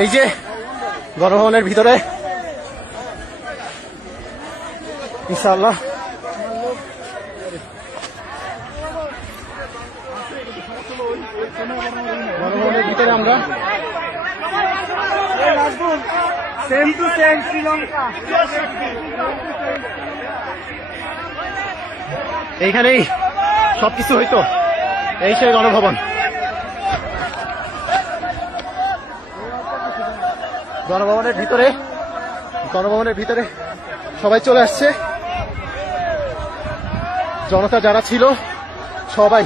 এই যে গণভবনের ভিতরে ইনশাআল্লাহ গণভবনের ভিতরে আমরা এইখানেই সবকিছু হইতো। এই সেই গণভবন। গণভবনের ভিতরে সবাই চলে আসছে। জনতা যারা ছিল সবাই,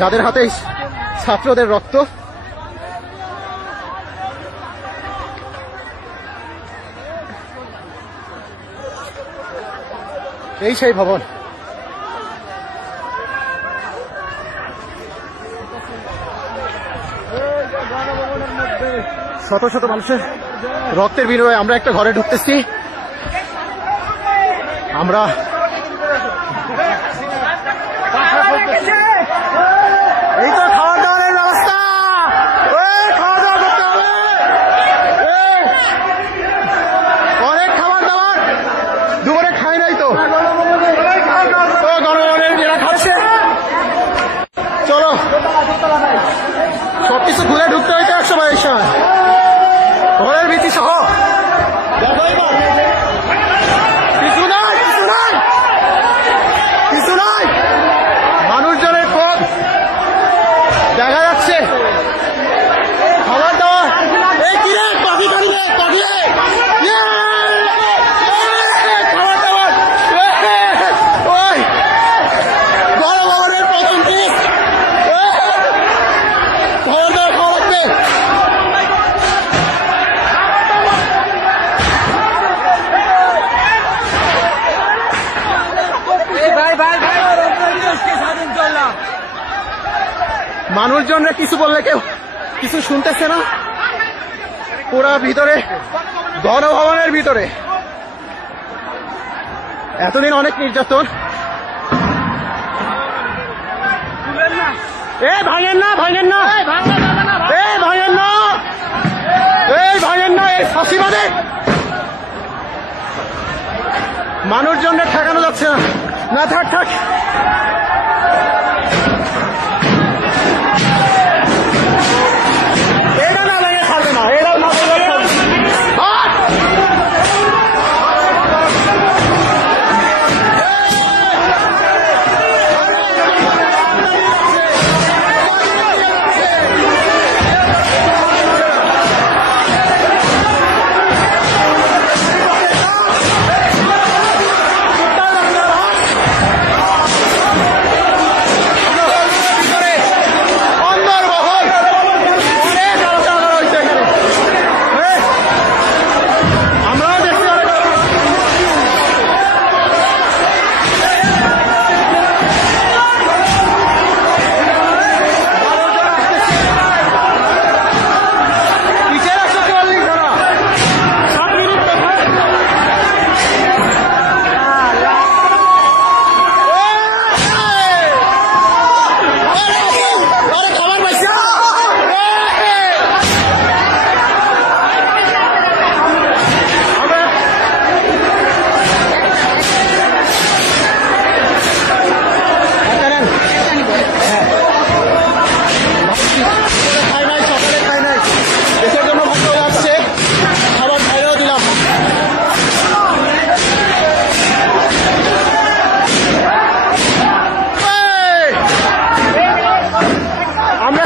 যাদের হাতে ছাত্রদের রক্ত, এই সেই ভবন। শত শত মানুষের রক্তের বিনিময়ে আমরা একটা ঘরে ঢুকতেছি। আমরা এই তো খাওয়া দাওয়ার ব্যবস্থা, খাওয়া দাওয়া করতে হবে। অনেক খাবার দাবার দুপুরে খাই নাই তো, গণভবনের যারা খাচ্ছে চলো সবকিছু ঘুরে ঢুকতে হইতে 100 সময় ঘরের ভীতি সহ। কিছু নাই, মানুষজনের পথ দেখা যাচ্ছে। খাবার দাবার খাবার দাবার গণভবনের প্রথম দিন খাবার দাবার খাওয়া লাগবে। মানুষজনরা কিছু বললে কেউ কিছু শুনতেছে না। পুরা ভিতরে গণভবনের ভিতরে এতদিন অনেক নির্যাতন। ভাঙেন না এই ফাঁসিবাদে মানুষজনরা ঠেকানো যাচ্ছে না। থাক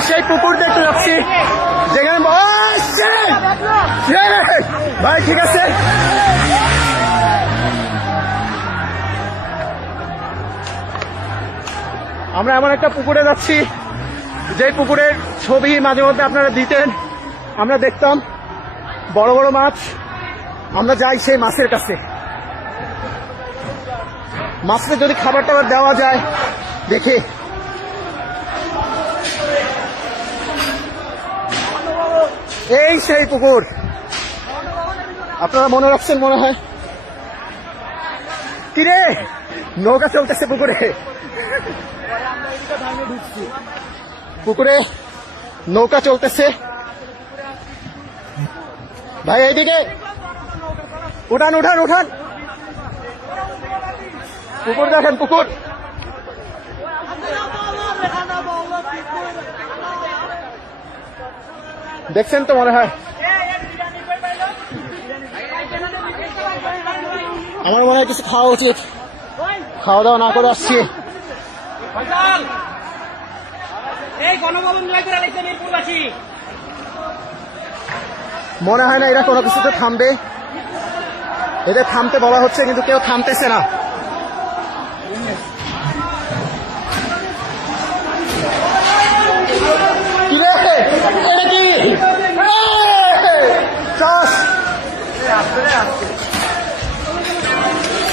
সেই পুকুর দেখতে যাচ্ছি যেখানে ভাই ঠিক আছে। আমরা এমন একটা পুকুরে যাচ্ছি যে পুকুরের ছবি মাঝে মধ্যে আপনারা দিতেন, আমরা দেখতাম বড় বড় মাছ। আমরা যাই সেই মাছের কাছে, মাছকে যদি খাবার টাবার দেওয়া যায় দেখে। এই সেই পুকুর, আপনারা মনে রাখছেন মনে হয়। কিরে নৌকা চলতেছে পুকুরে নৌকা চলতেছে। ভাই এইদিকে উঠান উঠান উঠান, পুকুর দেখেন, পুকুর। দেখছেন তো মনে হয়, আমার মনে হয় কিছু খাওয়া উচিত। খাওয়া দাওয়া না করে আসছি। মনে হয় না এরা কোনো কিছুতে থামবে। এদের থামতে বলা হচ্ছে কিন্তু কেউ থামতেছে না।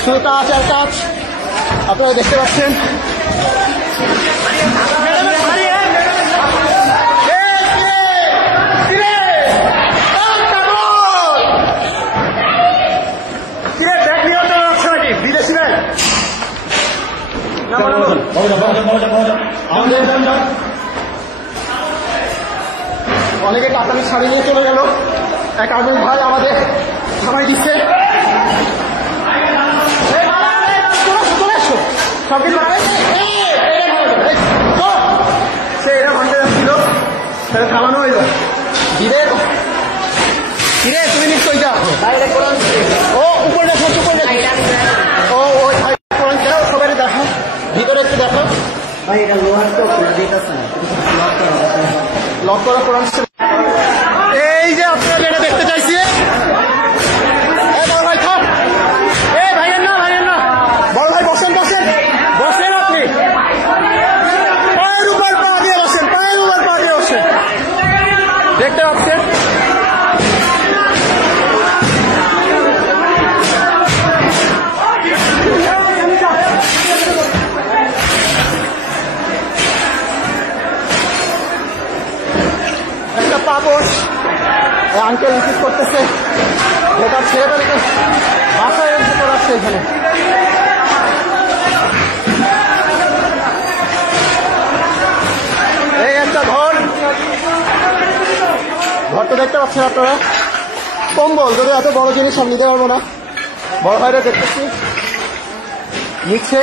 শুধু কাজ আর কাজ আপনারা দেখতে পাচ্ছেন। অনেকে কাতারি ছাড়ি নিয়ে চলে গেল। এক আগুন ভাই আমাদের থামাই দিচ্ছে। সে এটা ভাঙতে যাচ্ছিল, সেটা থামানো হইল। ধীরে ধীরে তুমি নিশ্চয়ই যাও। ও উপরে দেখো, উপরে দেখো। ও ওই সবাই দেখো, ভিতরে একটু দেখো। ভাই এটা লোহার তো লক করা কোরআন। এই যে আপনারা যেটা দেখতে চাইছি, বড় ভাই থাক, এই ভাইয়ের না, ভাইয়ের না, বড় ভাই বসেন, বসেন, বসেন। আপনি পায়ের উপর পা দিয়ে বসেন, পায়ের উপর পা দিয়ে বসেন। দেখতে পাচ্ছেন একটা পাপস আঙ্কেল ইনসিস্ট করতেছে যেটা ছেলেদেরকে বাসায় এসে করাচ্ছে। এখানে এই একটা ঘরটা দেখতে পাচ্ছেন আপনারা, কম্বল। যদি এত বড় জিনিস আমি নিতে পারবো না। বড় ভাইরা দেখতেছি লিখছে।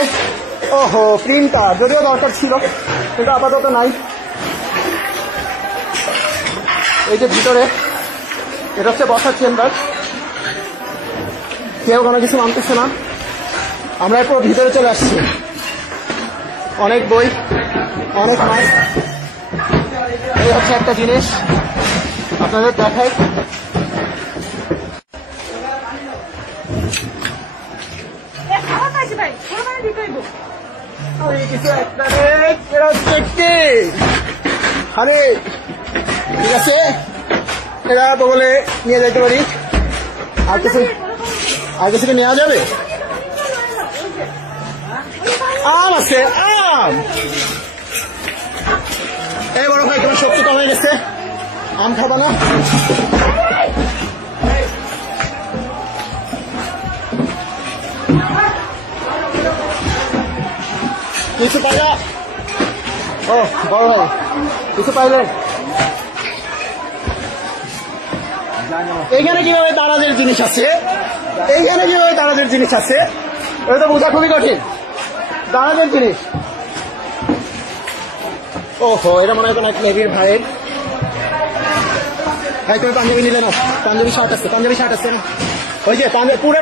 ওহো, প্রিন্টার যদিও দরকার ছিল কিন্তু আপাতত নাই। এই যে ভিতরে এটা হচ্ছে বসার চেম্বার। কেউ কোনো কিছু মানতেছে না। আমরা পুরো ভিতরে চলে আসছি। অনেক বই, অনেক মাছ। এই হচ্ছে একটা জিনিস আপনাদের দেখাই। আরে ঠিক আছে, এরা বলে নিয়ে যাইতে পারি। আর কিছু নেওয়া যাবে? আম আছে, আম। এই বড় ভাই তোমার শক্তি কমে গেছে, আম খাবো না? কিছু পাইলা? ও বড় ভাই কিছু পাইলেন? এইখানে কিভাবে দারাজের জিনিস আছে? এইখানে কিভাবে দারাজের জিনিস আছে? এটা তো বোঝা খুবই কঠিন। দারাজের জিনিস, ওহো, এটা মনে হয় কোনো এক নেভির ভাইয়ের। ভাই তুমি পাঞ্জাবি নিলে না? পাঞ্জাবি শার্ট আছে না? ওই যে পুরো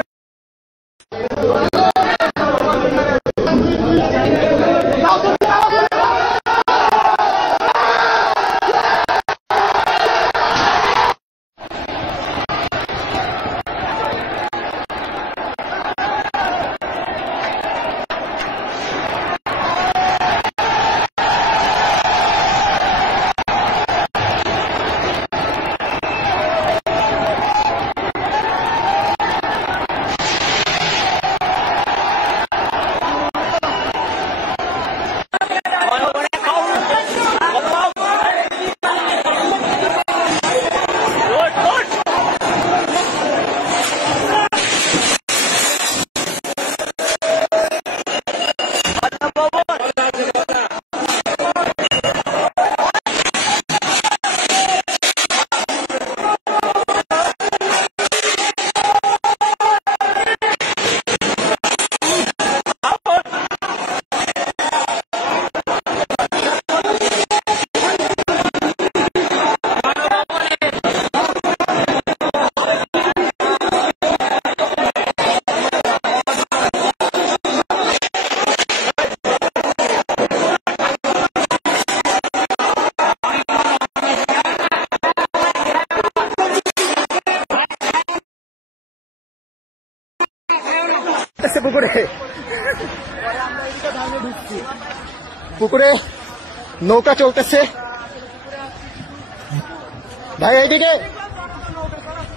পুকুরে পুকুরে নৌকা চলতেছে ভাই এইদিকে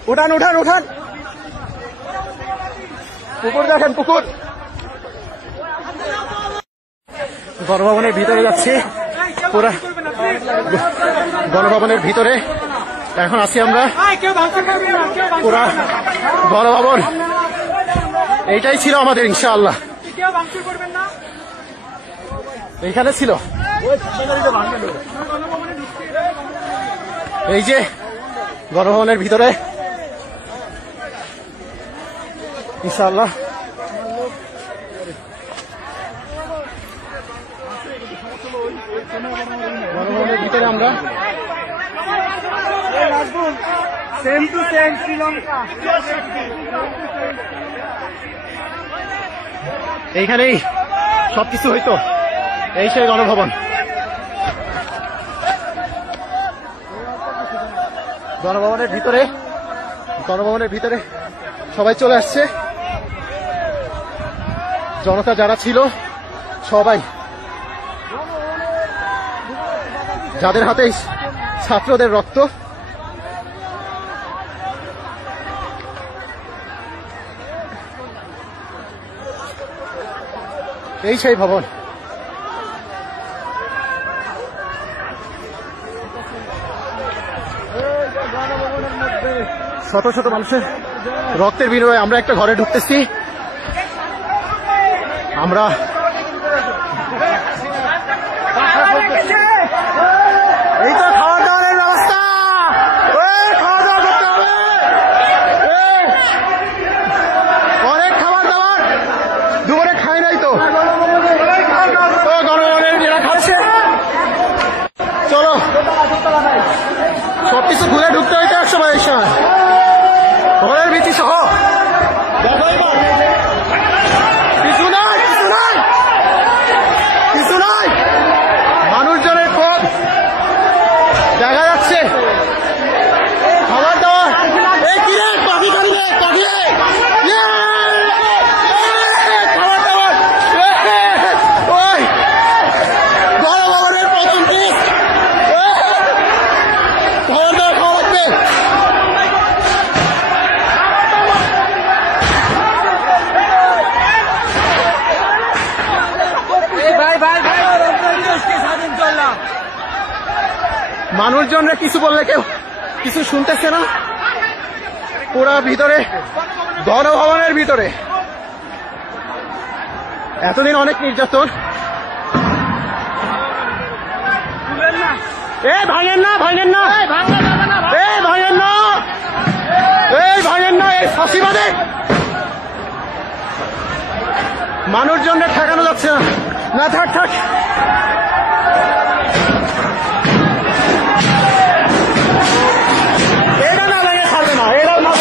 উঠান উঠান উঠান পুকুর দেখেন পুকুর গণভবনের ভিতরে যাচ্ছি পুরা গণভবনের ভিতরে এখন আছি আমরা পুরা গণভবন এইটাই ছিল আমাদের ইনশাআল্লাহ এইখানে ছিল এই যে গণভবনের ভিতরে ইনশাআল্লাহ গণভবনের ভিতরে আমরা এইখানেই সবকিছু হইতো এই সেই গণভবন গণভবনের ভিতরে সবাই চলে আসছে জনতা যারা ছিল সবাই যাদের হাতে ছাত্রদের রক্ত এই সেই ভবন শত শত মানুষের রক্তের বিনিময়ে আমরা একটা ঘরে ঢুকতেছি আমরা এই তো খাওয়া দাওয়ার ব্যবস্থা খাওয়া দাওয়া করতে হবে অনেক খাবার দাবার দুপুরে খাই নাই তো গণভবনের যারা খাচ্ছে চলো সবকিছু ঘুরে ঢুকতে হইতে 100 বাইশ সময় ঘরের ভীতি সহ কিছু নাই মানুষজনের পথ দেখা যাচ্ছে খাবার দাবার খাবার দাবার ওই গণভবনের প্রথম পিস খাবার দাবার খাওয়া লাগবে মানুষজনরা কিছু বললে কেউ কিছু শুনতেছে না পুরা ভিতরে গণভবনের ভিতরে এতদিন অনেক নির্যাতন ভাঙেন না এই ফাঁসিবাদে মানুষজনরা ঠেকানো যাচ্ছে না থাক এটা না লাগে ছাড়বে না এরাও না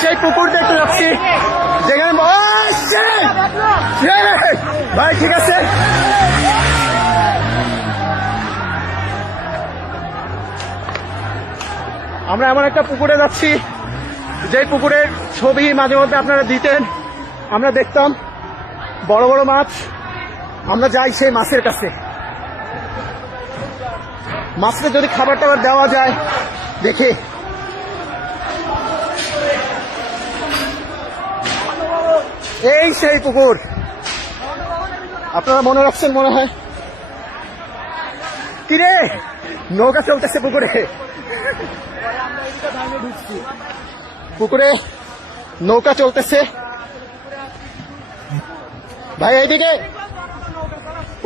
সেই পুকুর দেখতে যাচ্ছি যেখানে ভাই ঠিক আছে আমরা এমন একটা পুকুরে যাচ্ছি যে পুকুরের ছবি মাঝে মধ্যে আপনারা দিতেন, আমরা দেখতাম বড় বড় মাছ। আমরা যাই সেই মাছের কাছে, মাছকে যদি খাবার টাবার দেওয়া যায় দেখে। এই সেই পুকুর, আপনারা মনে রাখছেন মনে হয়। কিরে নৌকা চলতেছে পুকুরে, পুকুরে নৌকা চলতেছে। ভাই এইদিকে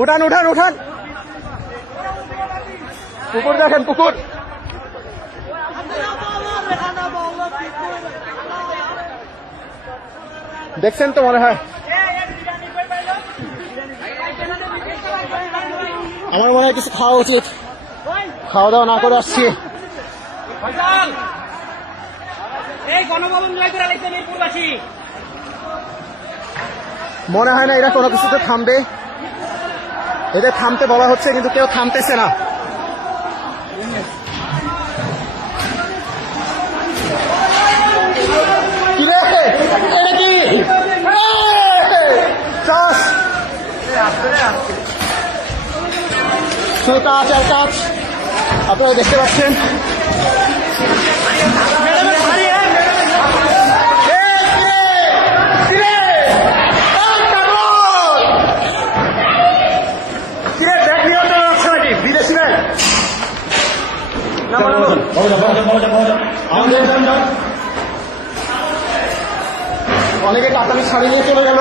উঠান উঠান উঠান, পুকুর দেখেন পুকুর। দেখছেন তো মনে হয়। আমার মনে হয় কিছু খাওয়া উচিত, খাওয়া দাওয়া না করে আসছি। মনে হয় না এরা কোনো কিছুতে থামবে, এদের থামতে বলা হচ্ছে কিন্তু কেউ থামতেছে না। কাজ আর কাজ আপনারা দেখতে পাচ্ছেন। বিদেশি ভাই অনেকে কাতারি শাড়ি নিয়ে চলে গেল,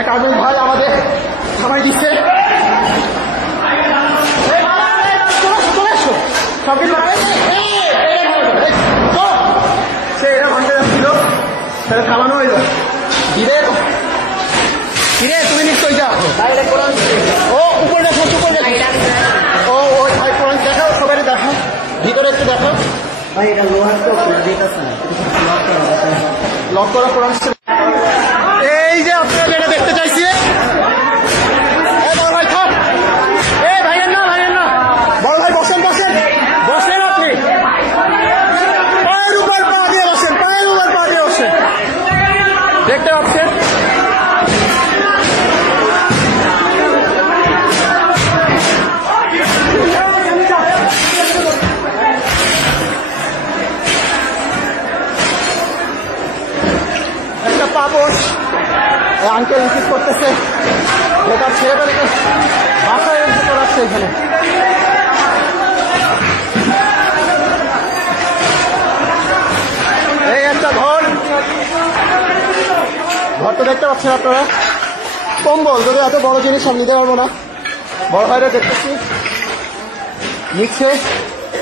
এক আর্মির ভাই আমাদের থামাই দিচ্ছে। সে এরা ভাঙতে যাচ্ছিল, সেটা থামানো হইল। ধীরে ধীরে তুমি নিশ্চয় যাও। ও উপরে দেখো, উপরে দেখো। ও ওই ভাই কোরআন দেখাও, সবাই দেখো, ভিতরে একটু দেখো। ভাই এটা লোহার তো লক করা কোরআন। এই যে আপনারা যেটা দেখতে চাইছি, বড় ভাই থাক, ভাইয়ের না ভাইয়ের না, বড় ভাই বসেন বসেন বসেন, আপনি পায়ের উপর পা দিয়ে বসেন, পায়ের উপর পা দিয়ে বসেন। দেখতে পাচ্ছেন একটা পাপস আঙ্কেল রিসিভ করতেছে, তার ছেলেটাকে বাসায় এসে করাচ্ছে এখানে। এই একটা ঘর, ঘরটা দেখতে পাচ্ছেন আপনারা। কম্বল, যদি এত বড় জিনিস আমি নিতে পারবো না, বড় ভাইরা দেখতেছি নিচ্ছে।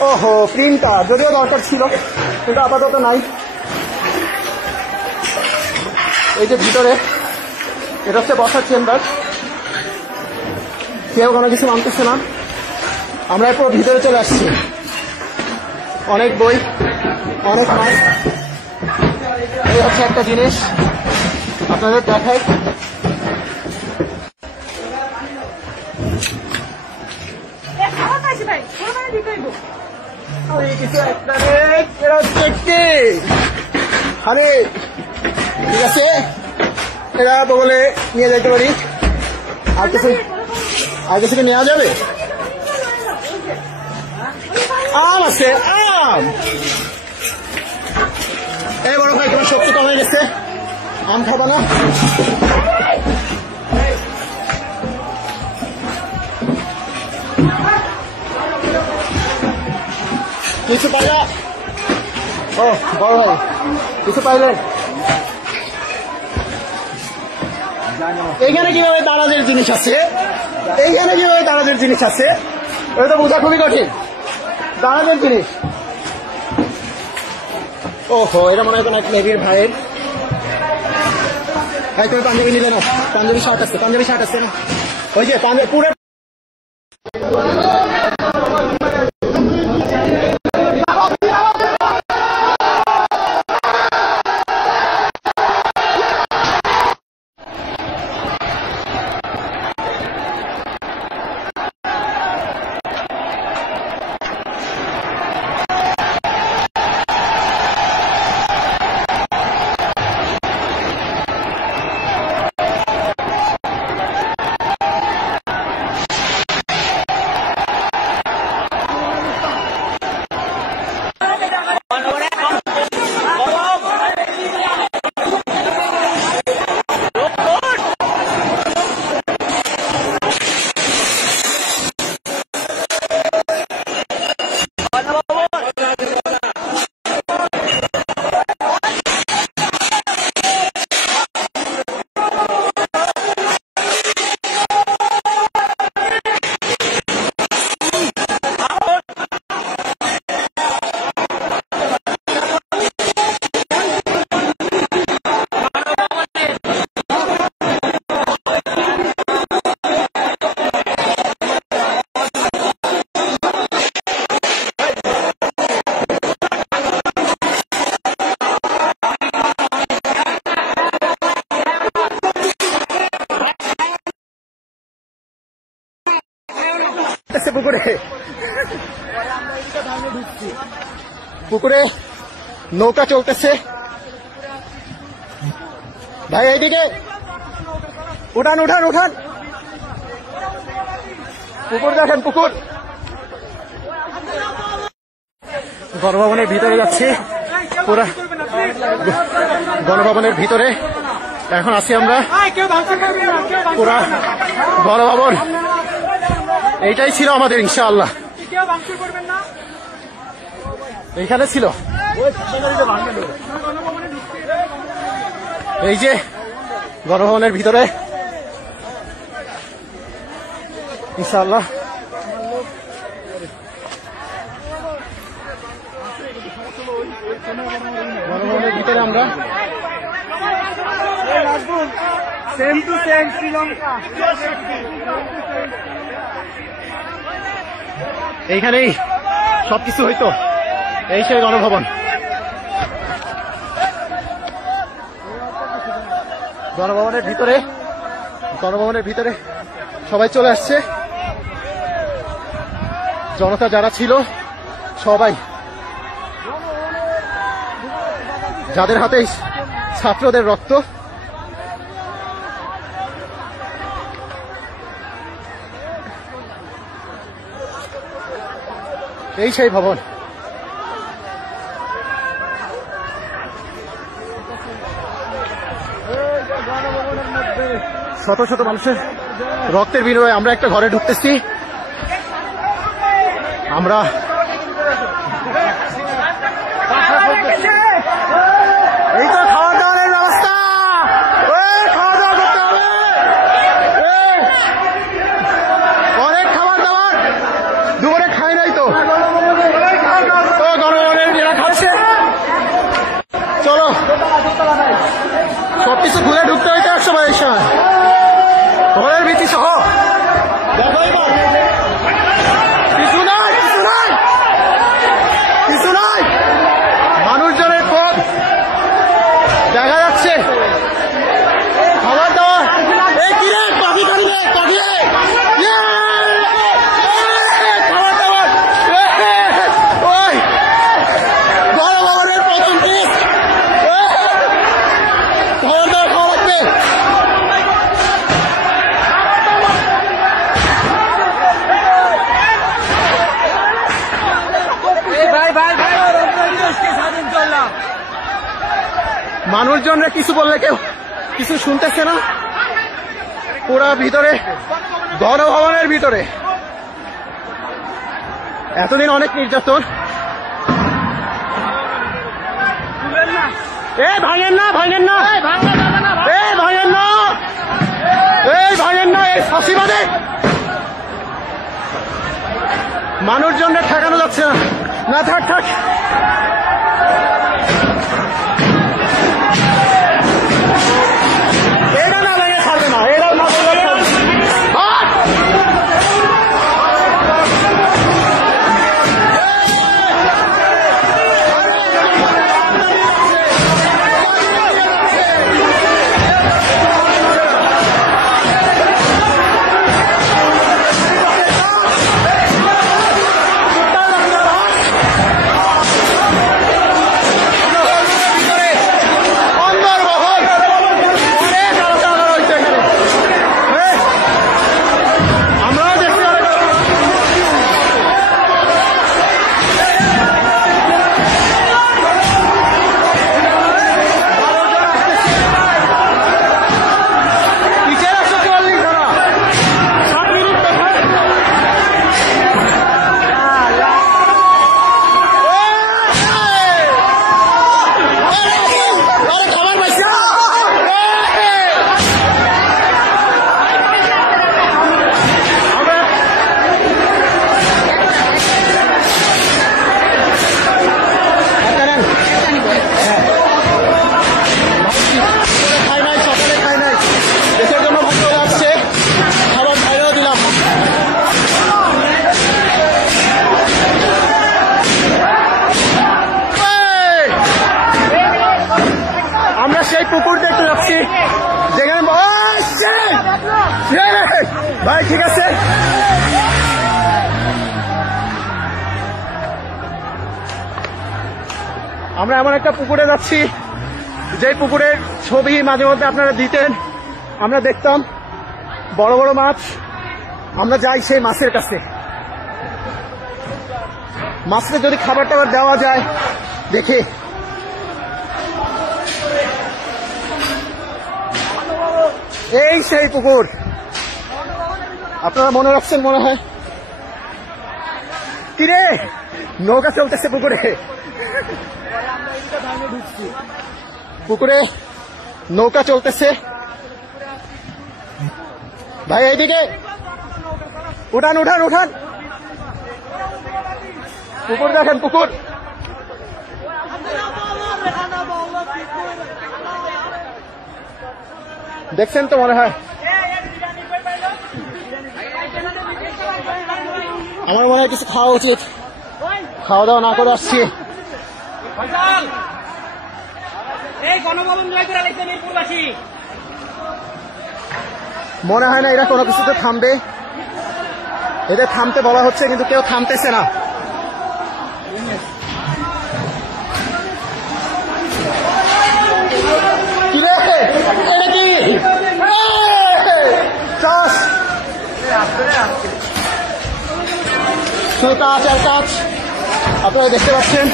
ওহো প্রিন্টার, যদিও দরকার ছিল কিন্তু আপাতত নাই। এই যে ভিতরে এটা হচ্ছে বসার চেম্বার, কেউ কোনো কিছু মানতেছে না। আমরা এরপর ভিতরে চলে আসছি, অনেক বই, অনেক মাছ। এই হচ্ছে একটা জিনিস আপনাদের দেখাই। আরে ঠিক আছে, এরা বলে নিয়ে যেতে পারি। আর কিছু কি নেওয়া যাবে? আম আছে, আম। এই বড় ভাই তোমার শক্তি কমে গেছে, আম খাবো না। কিছু পাইলা? ও বড় ভাই কিছু পাইলেন? এইখানে কিভাবে দারাজের জিনিস আছে, এইখানে কিভাবে দারাজের জিনিস আছে, এটা তো বোঝা খুবই কঠিন। দারাজের জিনিস, ওহো এটা মনে হয় কোনো এক নেভির ভাইয়ের। ভাই তুমি পাঞ্জাবি নিলে না? পাঞ্জাবি শার্ট আছে না? ওই যে পাঞ্জাবি পুরো পুকুরে পুকুরে নৌকা চলতেছে ভাই এইদিকে উঠান উঠান উঠান পুকুর দেখেন পুকুর গণভবনের ভিতরে যাচ্ছি পুরা গণভবনের ভিতরে এখন আছি আমরা পুরা গণভবন এইটাই ছিল আমাদের ইনশাআল্লাহ এইখানে ছিল এই যে গণভবনের ভিতরে ইনশাআল্লাহ গণভবনের ভিতরে আমরা সেম টু সেম শ্রীলঙ্কা এইখানেই সবকিছু হইতো এই সেই গণভবন গণভবনের ভিতরে সবাই চলে আসছে জনতা যারা ছিল সবাই যাদের হাতে ছাত্রদের রক্ত এই সেই ভবন শত শত মানুষের রক্তের বিনিময়ে আমরা একটা ঘরে ঢুকতেছি আমরা এই তো খাওয়া দাওয়ার ব্যবস্থা খাওয়া দাওয়া করতে হবে অনেক খাবার দাবার দুপুরে খাই নাই তো গণভবনের যারা খাচ্ছে চলো সবকিছু খুলে ঢুকতে হইতে 100 বার এই সময় ঘরের ভীতি সহ কিছু নাই মানুষজনের পথ দেখা যাচ্ছে খাবার দাবার এই কিরে কফি কাটলে কফি খাবার দাবার ওই গণভবনের প্রথম পিস খাবার দাবার খাওয়া লাগবে মানুষজনরা কিছু বললে কেউ কিছু শুনতেছে না পুরা ভিতরে গণভবনের ভিতরে এতদিন অনেক নির্যাতন ভাঙেন না এই ফাঁসিবাদে মানুষজনরা ঠেকানো যাচ্ছে না থাক এটা না লাগে ছাড়বে না এটা না পুকুর দেখতে যাচ্ছি যেখানে ভাই ঠিক আছে আমরা এমন একটা পুকুরে যাচ্ছি যে পুকুরের ছবি মাঝে মধ্যে আপনারা দিতেন, আমরা দেখতাম বড় বড় মাছ। আমরা যাই সেই মাছের কাছে, মাছকে যদি খাবার টাবার দেওয়া যায় দেখে। এই সেই পুকুর, আপনারা মনে রাখছেন মনে হয়। কিরে নৌকা চলতেছে পুকুরে, পুকুরে নৌকা চলতেছে। ভাই এইদিকে উঠান উঠান উঠান, পুকুর দেখেন পুকুর। দেখছেন তো মনে হয়। আমার মনে হয় কিছু খাওয়া উচিত, খাওয়া দাওয়া না করে আসছি। মনে হয় না এরা কোনো কিছুতে থামবে, এদের থামতে বলা হচ্ছে কিন্তু কেউ থামতেছে না। শুধু কাজ আর কাজ, আপনারা দেখতে পাচ্ছেন।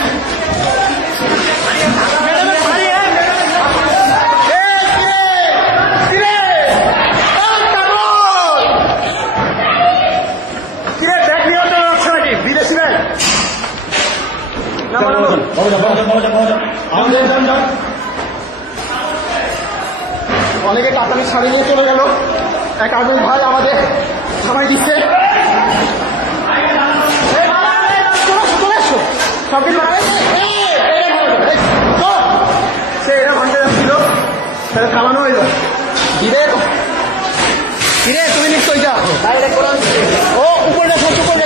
বিদেশি ব্যাগ অনেকে কাতারি ছাড়ি নিয়ে চলে গেল। এক আগুন ভাই আমাদের থামাই দিচ্ছে। সে এরা ভাঙতে যাচ্ছিল, তাহলে থামানো হইল। ধীরে ধীরে তুমি নিশ্চয় যাও। ও উপরে দেখো, উপরে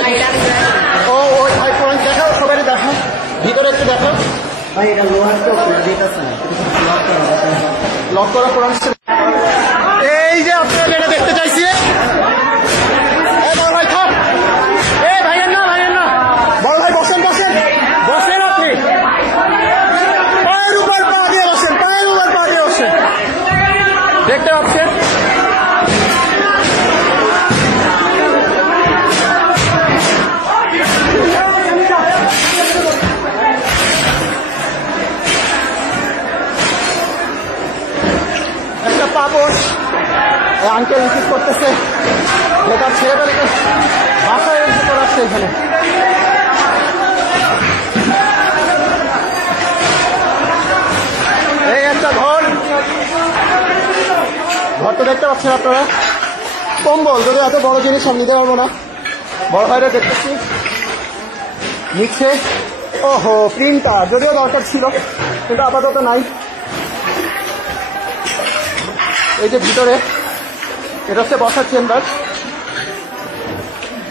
ও ওই ভাই কোরআন দেখাও, সবাই দেখো, ভিতরে একটু দেখো। ভাই এটা লোহার তো লক করা কোরআন। এই যে আপনারা যেটা দেখতে চাইছি, বড় ভাই থাক, ভাইয়ের না ভাইয়ের না, বড় ভাই বসেন বসেন বসেন, আপনি পায়ের উপর পা দিয়ে বসেন, পায়ের উপর পা দিয়ে বসেন। দেখতে পাচ্ছেন একটা পাপড় আঙ্কেল রিসিভ করতেছে, তার ছেলেটাকে বাসায় এসে করাচ্ছে এখানে। এই একটা ঘর, ঘরটা দেখতে পাচ্ছেন আপনারা। কম্বল, যদি এত বড় জিনিস আমি নিতে পারবো না, বড় ভাইরা দেখতেছি নিচ্ছে। ওহো প্রিন্টার, যদিও দরকার ছিল কিন্তু আপাতত নাই। এই যে ভিতরে এটা হচ্ছে বসার চেম্বার,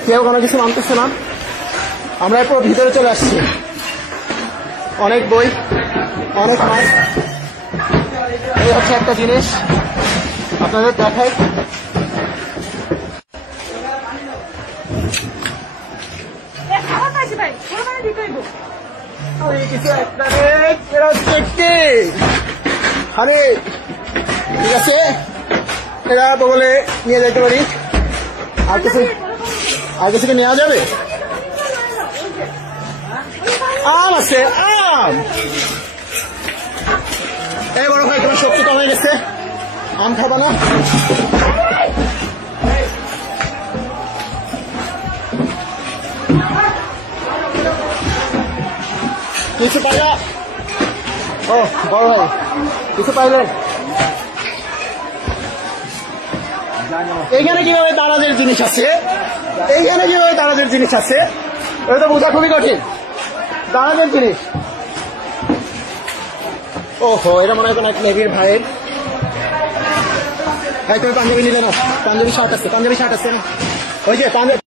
কেউ কোনো কিছু মানতেছে না। আমরা এরপর ভিতরে চলে আসছি, অনেক বই, অনেক মাছ। এই হচ্ছে একটা জিনিস আপনাদের দেখাই। আরে ঠিক আছে, এরা বলে নিয়ে যেতে পারি। আর কিছু নেওয়া যাবে? আম আছে, আম। এই বড় ভাই তোমার শক্তি কমে গেছে, আম খাবো না? কিছু পাইলা? ও বড় ভাই কিছু পাইলেন? এইখানে কিভাবে দারাজের জিনিস আছে, এইখানে কিভাবে দারাজের জিনিস আছে, এটা তো বোঝা খুবই কঠিন। দারাজের জিনিস, ওহো এটা মনে হয় কোন এক নেভির ভাইয়ের। ভাই তুমি পাঞ্জাবি নিলে না? পাঞ্জাবি শার্ট আছে, পাঞ্জাবি শার্ট আছে না? ওই যে পাঞ্জাবি।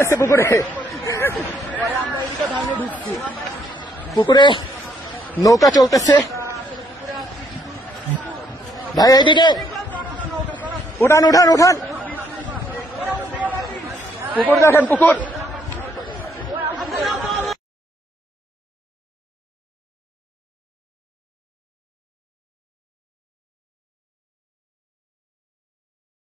চলতেছে পুকুরে, পুকুরে নৌকা চলতেছে। ভাই এইদিকে উঠান উঠান উঠান, পুকুর দেখেন পুকুর।